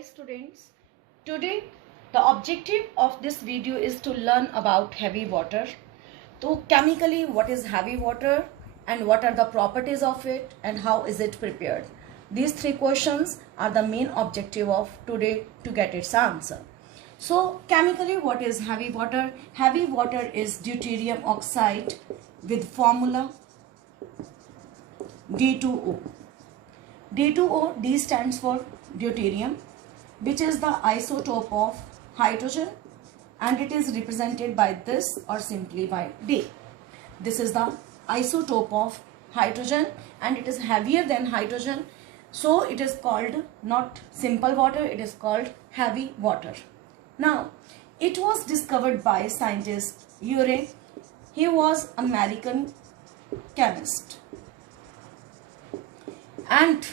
Hi students, today the objective of this video is to learn about heavy water. So chemically what is heavy water and what are the properties of it and how is it prepared. These three questions are the main objective of today to get its answer. So chemically what is heavy water? Heavy water is deuterium oxide with formula D2O. D2O, D stands for deuterium, which is the isotope of hydrogen, and it is represented by this or simply by D. This is the isotope of hydrogen and it is heavier than hydrogen, so it is called not simple water, it is called heavy water. Now it was discovered by scientist Urey. He was American chemist and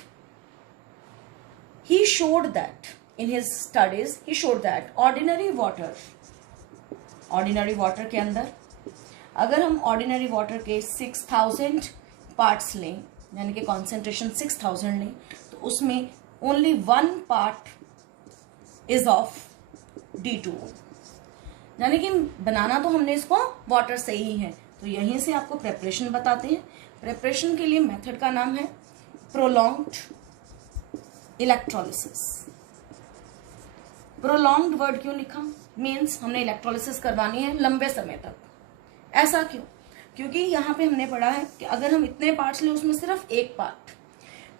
he showed that in his studies ordinary water के अंदर अगर हम ordinary water के 6000 parts लें, यानी कि concentration 6000 लें, तो उसमें only 1 part is of D2O. यानी कि बनाना तो हमने इसको वाटर से ही है. तो यहीं से आपको प्रेपरेशन बताते हैं. प्रेपरेशन के लिए मेथड का नाम है प्रोलॉन्ग्ड इलेक्ट्रोलिसिस. प्रोलॉन्ग्ड वर्ड क्यों लिखा? मीन्स हमने इलेक्ट्रोलिसिस करवानी है लंबे समय तक. ऐसा क्यों? क्योंकि यहाँ पे हमने पढ़ा है कि अगर हम इतने पार्ट्स लें उसमें सिर्फ एक पार्ट,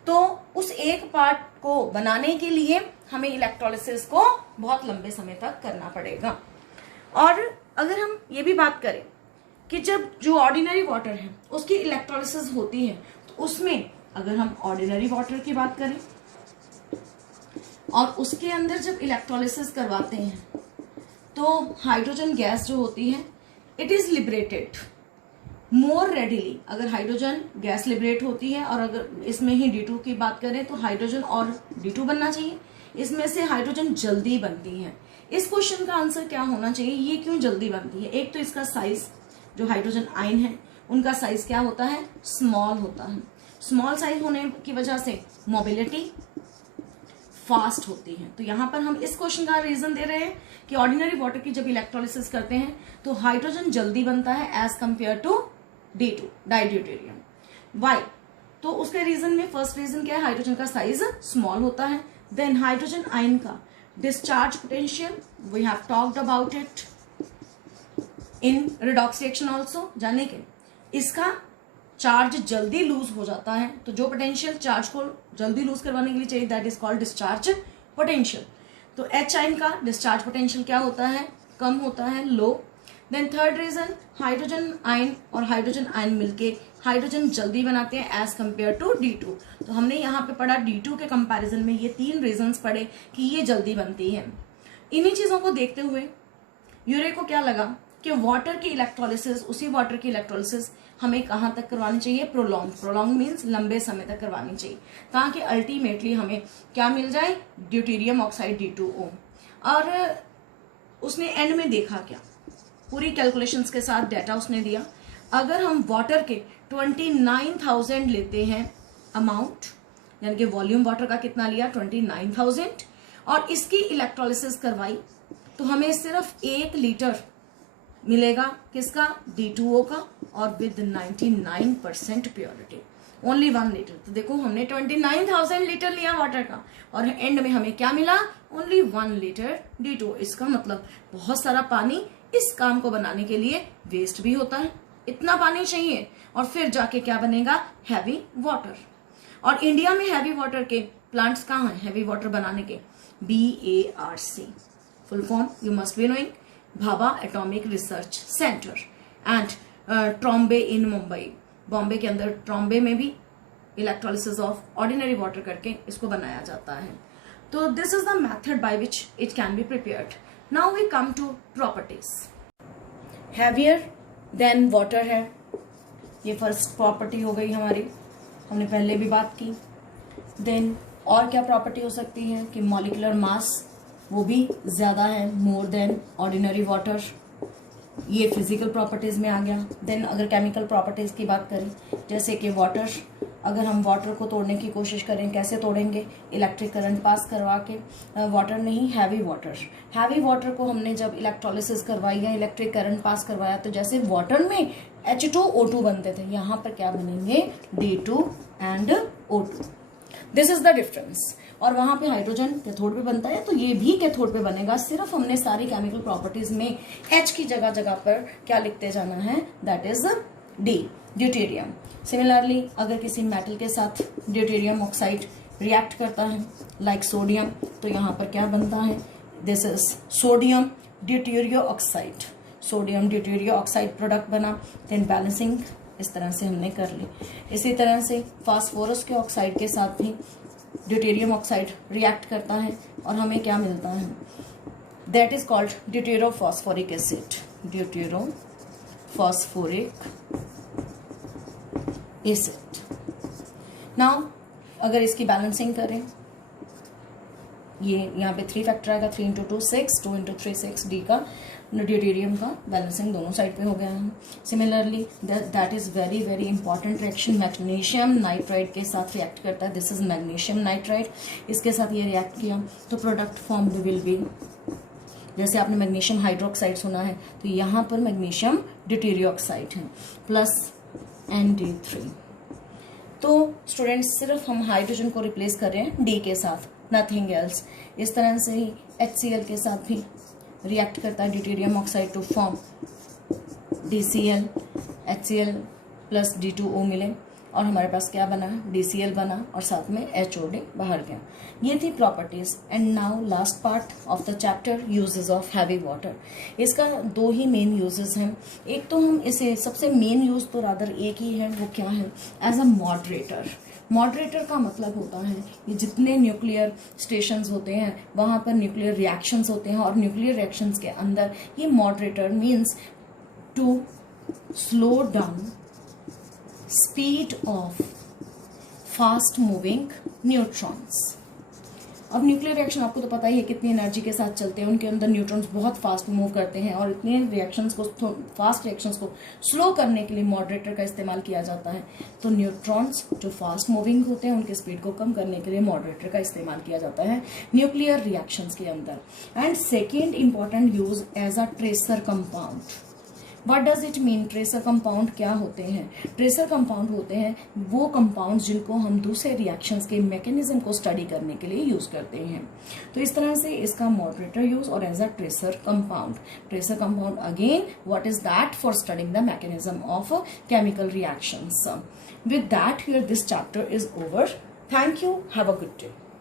तो उस एक पार्ट को बनाने के लिए हमें इलेक्ट्रोलिसिस को बहुत लंबे समय तक करना पड़ेगा. और अगर हम ये भी बात करें कि जब जो ऑर्डिनरी वाटर है उसकी इलेक्ट्रोलिसिस होती है, तो उसमें अगर हम ऑर्डिनरी वाटर की बात करें और उसके अंदर जब इलेक्ट्रोलिसिस करवाते हैं तो हाइड्रोजन गैस जो होती है it is liberated more readily. अगर हाइड्रोजन गैस लिबरेट होती है और अगर इसमें ही D2 की बात करें तो हाइड्रोजन और D2 बनना चाहिए. इसमें से हाइड्रोजन जल्दी बनती है. इस क्वेश्चन का आंसर क्या होना चाहिए? ये क्यों जल्दी बनती है? एक तो इसका साइज, जो हाइड्रोजन आयन है उनका साइज क्या होता है? स्मॉल होता है. स्मॉल साइज होने की वजह से मोबिलिटी फास्ट होती है. तो यहां पर हम इस क्वेश्चन का रीजन दे रहे हैं कि ऑर्डिनरी वाटर की जब इलेक्ट्रोलिसिस करते हैं तो हाइड्रोजन जल्दी बनता है as compare to D2 dideuterium. Why? तो उसके रीजन में फर्स्ट रीजन क्या है? हाइड्रोजन का साइज स्मॉल होता है. देन हाइड्रोजन आयन का discharge potential, we have talked about it in redox reaction also. जाने के इसका चार्ज जल्दी लूज हो जाता है, तो जो पोटेंशियल चार्ज को जल्दी लूज करवाने के लिए चाहिए that is called discharge potential. तो H आयन का डिस्चार्ज पोटेंशियल क्या होता है? कम होता है, low. Then third reason, hydrogen ion और हाइड्रोजन आयन मिलके हाइड्रोजन जल्दी बनाते हैं एज कंपेयर टू D2. तो हमने यहाँ पे पढ़ा D2 के कंपैरिजन में ये तीन रीजंस पढ़े कि ये जल्दी बनती है. इन्हीं चीजों को देखते हुए यूरे को क्या लगा कि वाटर की इलेक्ट्रोलिसिस, उसी वाटर की इलेक्ट्रोलिसिस हमें कहाँ तक करवानी चाहिए? प्रोलॉन्ग मीन्स लंबे समय तक करवानी चाहिए, ताकि अल्टीमेटली हमें क्या मिल जाए? Deuterium oxide D2O. और उसने एंड में देखा क्या? पूरी कैलकुलेशंस के साथ डाटा उसने दिया. अगर हम वाटर के 29,000 लेते हैं अमाउंट, यानी कि वॉल्यूम वाटर का कितना लिया? 29,000, और इसकी इलेक्ट्रोलिसिस करवाई तो हमें सिर्फ 1 लीटर मिलेगा. किसका? D2O का, और विद 99% प्योरिटी. Only 1 litre. तो देखो हमने 29,000 लीटर लिया वाटर का और एंड में हमें क्या मिला? Only 1 litre D2O. इसका मतलब बहुत सारा पानी इस काम को बनाने के लिए वेस्ट भी होता है. इतना पानी चाहिए और फिर जाके क्या बनेगा? Heavy water. और इंडिया में हैवी वाटर के प्लांट्स कहाँ हैं हैवी वाटर बनाने के? BARC, full form you must be knowing, Bhabha atomic research centre, and Trombay in Mumbai. Bombay के अंदर ट्रॉम्बे में भी इलेक्ट्रोलिसिस ऑफ ऑर्डिनरी वाटर करके इसको बनाया जाता है. तो this is the method by which it can be prepared. Now we come to properties. Heavier than water है, ये फर्स्ट प्रॉपर्टी हो गई हमारी, हमने पहले भी बात की. देन और क्या प्रॉपर्टी हो सकती है कि मॉलिक्यूलर मास वो भी ज्यादा है, मोर देन ऑर्डिनरी वाटर. ये फिजिकल प्रॉपर्टीज में आ गया. देन अगर केमिकल प्रॉपर्टीज की बात करें, जैसे कि वाटर अगर हम वाटर को तोड़ने की कोशिश करें, कैसे तोड़ेंगे? इलेक्ट्रिक करंट पास करवा के। वाटर नहीं, हैवी वाटर को हमने जब इलेक्ट्रोलिसिस करवाई या इलेक्ट्रिक करंट पास करवाया, तो जैसे वाटर में H2O2 बनते थे, यहाँ पर क्या बनेंगे? D2 and O2। This is the difference. और वहां पे हाइड्रोजन कैथोड पे बनता है, तो ये भी कैथोड पे बनेगा। सिर्फ हमने सारी केमिकल प्रॉपर्टीज में H की जगह जगह पर क्या लिखते जाना है? That is D, deuterium. Similarly अगर किसी मेटल के साथ ड्यूटेरियम ऑक्साइड रिएक्ट करता है लाइक सोडियम, तो यहाँ पर क्या बनता है? This is sodium deuterio oxide. Sodium deuterio oxide product बना। देन बैलेंसिंग इस तरह से हमने कर ली। इसी तरह से फास्फोरस के ऑक्साइड के साथ भी ड्यूटेरियम ऑक्साइड रिएक्ट करता है और हमें क्या मिलता है? That is called deuterophosphoric acid. Deuterophosphoric acid. Now अगर इसकी बैलेंसिंग करें, ये यहाँ पे 3 फैक्टर आएगा, 3 × 2 6, 2 × 3 6, डी का ड्यूटेरियम का बैलेंसिंग दोनों साइड पे हो गया है। Similarly that is very very important reaction. Magnesium nitride के साथ रिएक्ट करता है। This is magnesium nitride. इसके साथ ये रिएक्ट किया तो प्रोडक्ट फॉर्म्ड विल बी, जैसे आपने मैग्नीशियम हाइड्रोक्साइड सुना है, तो यहाँ पर मैग्नीशियम ड्यूटेरियो ऑक्साइड है प्लस ND3। तो स्टूडेंट्स सिर्फ हम हाइड्रोजन को रिप्लेस कर रहे हैं डी के साथ, नथिंग एल्स। इस तरह से ही HCl के साथ भी रिएक्ट करता है deuterium oxide to form DCl। HCl plus D2O मिले और हमारे पास क्या बना? DCl बना और साथ में HOD बाहर गया। ये थी properties. And now last part of the chapter, uses of heavy water. इसका 2 ही मेन यूजेस हैं। एक तो हम इसे, सबसे मेन यूज तो रादर एक ही है, वो क्या है? As a moderator. मॉडरेटर का मतलब होता है ये जितने न्यूक्लियर स्टेशंस होते हैं वहां पर न्यूक्लियर रिएक्शंस होते हैं, और न्यूक्लियर रिएक्शंस के अंदर ये moderator means to slow down speed of fast moving neutrons. अब न्यूक्लियर रिएक्शन आपको तो पता ही है कितनी एनर्जी के साथ चलते हैं, उनके अंदर न्यूट्रॉन्स बहुत फास्ट मूव करते हैं, और इतने रिएक्शंस को, फास्ट रिएक्शंस को स्लो करने के लिए मॉडरेटर का इस्तेमाल किया जाता है। तो न्यूट्रॉन्स जो फास्ट मूविंग होते हैं उनके स्पीड को कम करने के लिए मॉडरेटर का इस्तेमाल किया जाता है न्यूक्लियर रिएक्शंस के अंदर। And second important use as a tracer compound. What does it mean? Tracer compound क्या होते हैं? ट्रेसर कंपाउंड होते हैं वो कंपाउंड जिनको हम दूसरे रिएक्शंस के मैकेनिज्म को स्टडी करने के लिए यूज करते हैं। तो इस तरह से इसका मॉडरेटर यूज और as a tracer compound. Tracer compound again what is that? For studying the mechanism of chemical reactions. With that here this chapter is over. Thank you. Have a good day.